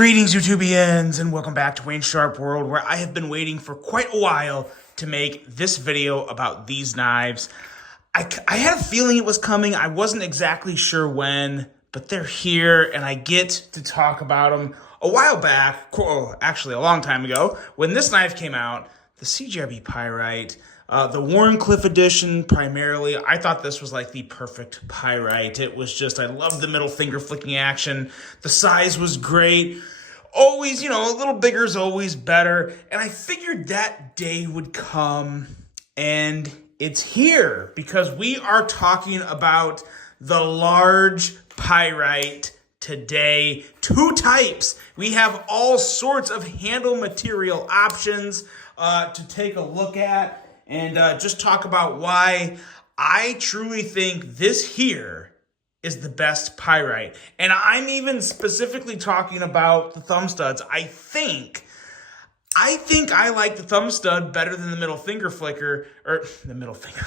Greetings, YouTubians, and welcome back to Wayne Sharp World, where I have been waiting for quite a while to make this video about these knives. I had a feeling it was coming. I wasn't exactly sure when, but they're here, and I get to talk about them. A while back, actually a long time ago, when this knife came out, the CJRB Pyrite, the Wharncliffe edition primarily, I thought this was like the perfect Pyrite. It was just, I loved the middle finger flicking action. The size was great. Always, a little bigger is always better. And I figured that day would come, and it's here because we are talking about the large Pyrite today. Two types. We have all sorts of handle material options to take a look at. And just talk about why I truly think this here is the best Pyrite. And I'm even specifically talking about the thumb studs. I think I like the thumb stud better than the middle finger flicker, or the middle finger.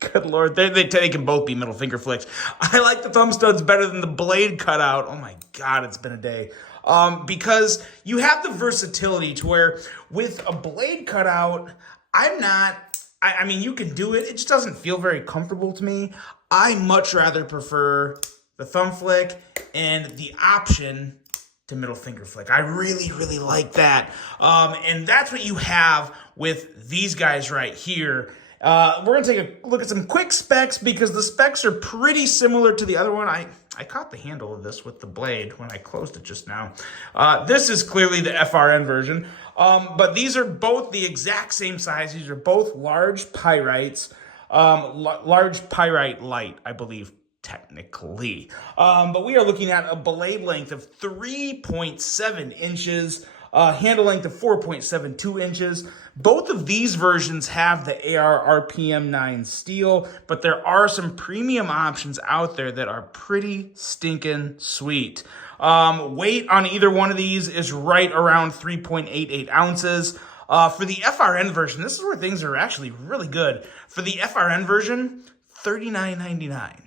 Good Lord, they can both be middle finger flicks. I like the thumb studs better than the blade cutout. Oh my God, it's been a day. Because you have the versatility to where with a blade cutout, I mean, you can do it. It just doesn't feel very comfortable to me. I much rather prefer the thumb flick and the option to middle finger flick. I really, really like that. And that's what you have with these guys right here. We're going to take a look at some quick specs because the specs are pretty similar to the other one. I caught the handle of this with the blade when I closed it just now. This is clearly the FRN version. But these are both the exact same size. These are both large Pyrites, large Pyrite light, I believe, technically. But we are looking at a blade length of 3.7 inches, handle length of 4.72 inches. Both of these versions have the AR RPM 9 steel, but there are some premium options out there that are pretty stinking sweet. Weight on either one of these is right around 3.88 ounces. For the FRN version, this is where things are actually really good. For the FRN version, $39.99.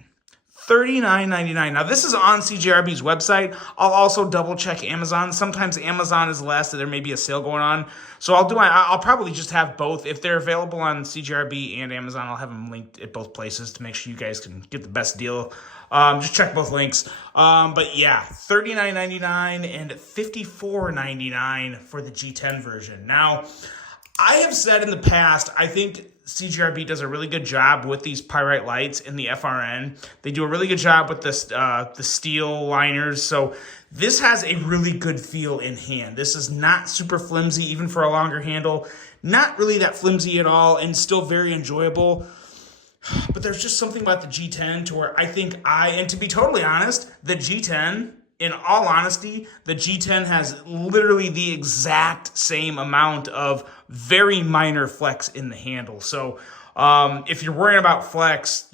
$39.99. Now, this is on CJRB's website. I'll also double check Amazon. Sometimes Amazon is less, so there may be a sale going on. So I'll probably just have both. If they're available on CJRB and Amazon, I'll have them linked at both places to make sure you guys can get the best deal. Just check both links. But yeah, $39.99 and $54.99 for the G10 version. Now, I have said in the past, I think CJRB does a really good job with these Pyrite lights in the FRN. They do a really good job with the steel liners. So this has a really good feel in hand. This is not super flimsy, even for a longer handle. Not really that flimsy at all, and still very enjoyable. But there's just something about the G10 to where I think and to be totally honest, the G10, in all honesty, the G10 has literally the exact same amount of very minor flex in the handle. So if you're worrying about flex,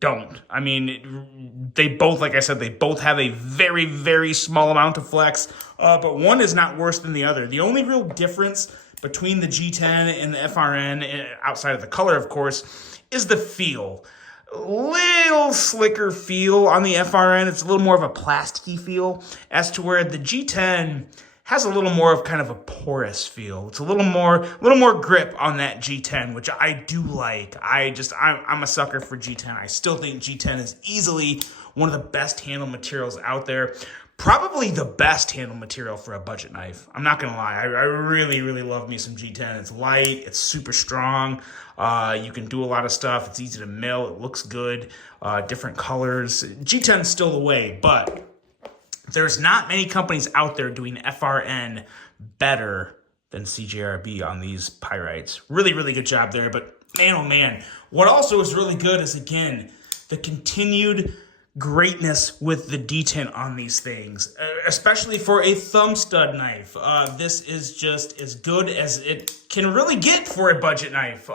don't. I mean, they both, like I said, they both have a very, very small amount of flex, but one is not worse than the other. The only real difference between the G10 and the FRN, outside of the color, of course, is the feel. Little slicker feel on the FRN. It's a little more of a plasticky feel, as to where the G10 has a little more of kind of a porous feel. It's a little more grip on that G10, which I do like. I'm a sucker for G10. I still think G10 is easily one of the best handle materials out there. Probably the best handle material for a budget knife. I'm not gonna lie. I really, really love me some G10. It's light. It's super strong. You can do a lot of stuff. It's easy to mill. It looks good. Different colors. G10 is still the way, but there's not many companies out there doing FRN better than CJRB on these Pyrites. Really, really good job there. But man, oh man, what also is really good is, again, the continued greatness with the detent on these things, especially for a thumb stud knife. This is just as good as it can really get for a budget knife.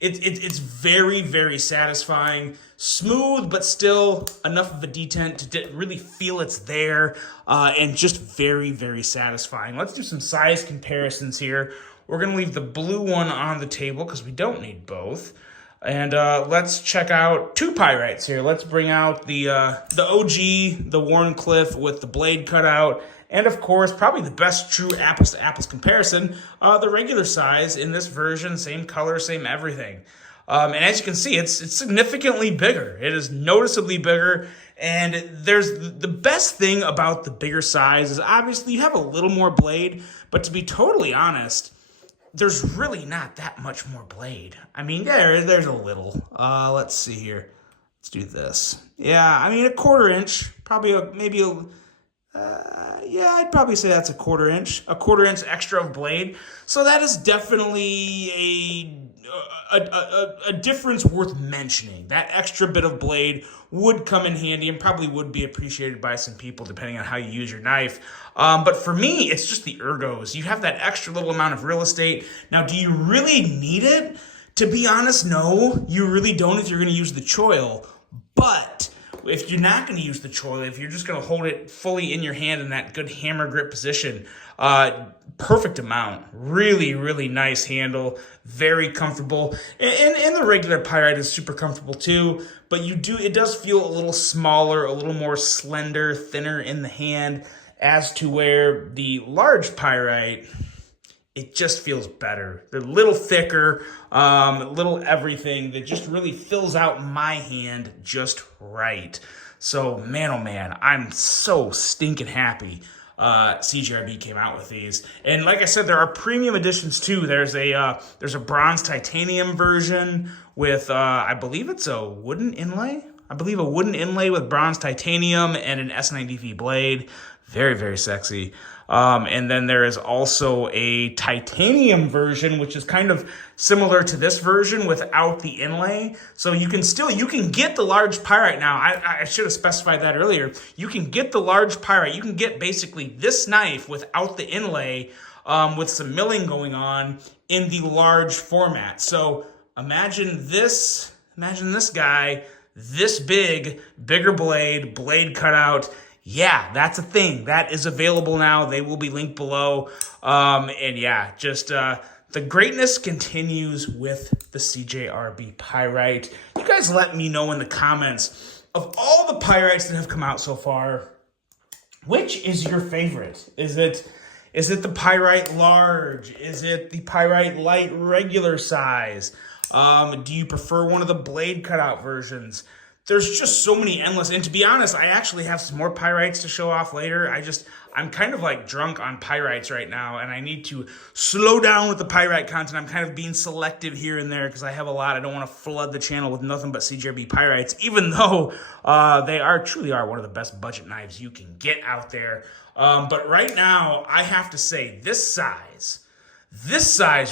It's very, very satisfying, smooth, but still enough of a detent to really feel it's there, and just very, very satisfying. Let's do some size comparisons here. We're going to leave the blue one on the table because we don't need both. And let's check out two Pyrites here. Let's bring out the OG, the Wharncliffe with the blade cut out. And of course, probably the best true apples to apples comparison, the regular size in this version, same color, same everything. And as you can see, it's significantly bigger. It is noticeably bigger. And there's the best thing about the bigger size is obviously you have a little more blade, but to be totally honest, there's really not that much more blade. I mean, there's a little. Let's see here. Let's do this. Yeah, I mean, a 1/4 inch, probably yeah, I'd probably say that's a 1/4 inch, a 1/4 inch extra of blade. So that is definitely a difference worth mentioning. That extra bit of blade would come in handy and probably would be appreciated by some people depending on how you use your knife. But for me, it's just the ergos. You have that extra little amount of real estate. Now, do you really need it? To be honest, no, you really don't if you're going to use the choil. But if you're not going to use the choil, if you're just going to hold it fully in your hand in that good hammer grip position, perfect amount. Really, really nice handle. Very comfortable. And the regular Pyrite is super comfortable too. But it does feel a little smaller, a little more slender, thinner in the hand, as to where the large Pyrite, it just feels better. They're a little thicker, a little everything that just really fills out my hand just right. So, man, oh man, I'm so stinking happy CJRB came out with these. And like I said, there are premium editions too. There's a bronze titanium version with, I believe it's a wooden inlay. I believe a wooden inlay with bronze titanium and an S90V blade. Very, very sexy. And then there is also a titanium version, which is kind of similar to this version without the inlay. So you can get the large Pyrite now. I should have specified that earlier. You can get the large Pyrite. You can get basically this knife without the inlay, with some milling going on in the large format. So imagine this guy, this bigger blade cut out. Yeah, that's a thing. That is available now. They will be linked below. And yeah, just the greatness continues with the CJRB Pyrite. You guys let me know in the comments, of all the Pyrites that have come out so far, which is your favorite? Is it the Pyrite Large? Is it the Pyrite Light regular size? Do you prefer one of the blade cutout versions? There's just so many endless, and to be honest, I actually have some more Pyrites to show off later. I'm kind of like drunk on Pyrites right now, and I need to slow down with the Pyrite content. I'm kind of being selective here and there because I have a lot. I don't want to flood the channel with nothing but CJRB Pyrites, even though they truly are one of the best budget knives you can get out there. But right now, I have to say, this size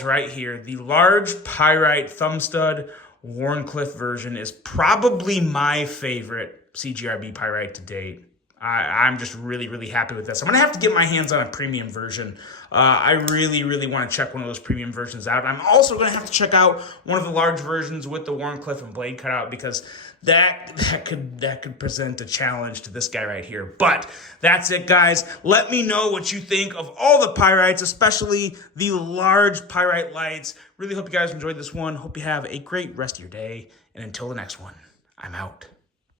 right here, the large Pyrite thumb stud Wharncliffe version, is probably my favorite CJRB Pyrite to date. I'm just really, really happy with this. I'm going to have to get my hands on a premium version. I really, really want to check one of those premium versions out. I'm also going to have to check out one of the large versions with the Wharncliffe and blade cutout, because that could present a challenge to this guy right here. But that's it, guys. Let me know what you think of all the Pyrites, especially the large Pyrite lights. Really hope you guys enjoyed this one. Hope you have a great rest of your day. And until the next one, I'm out.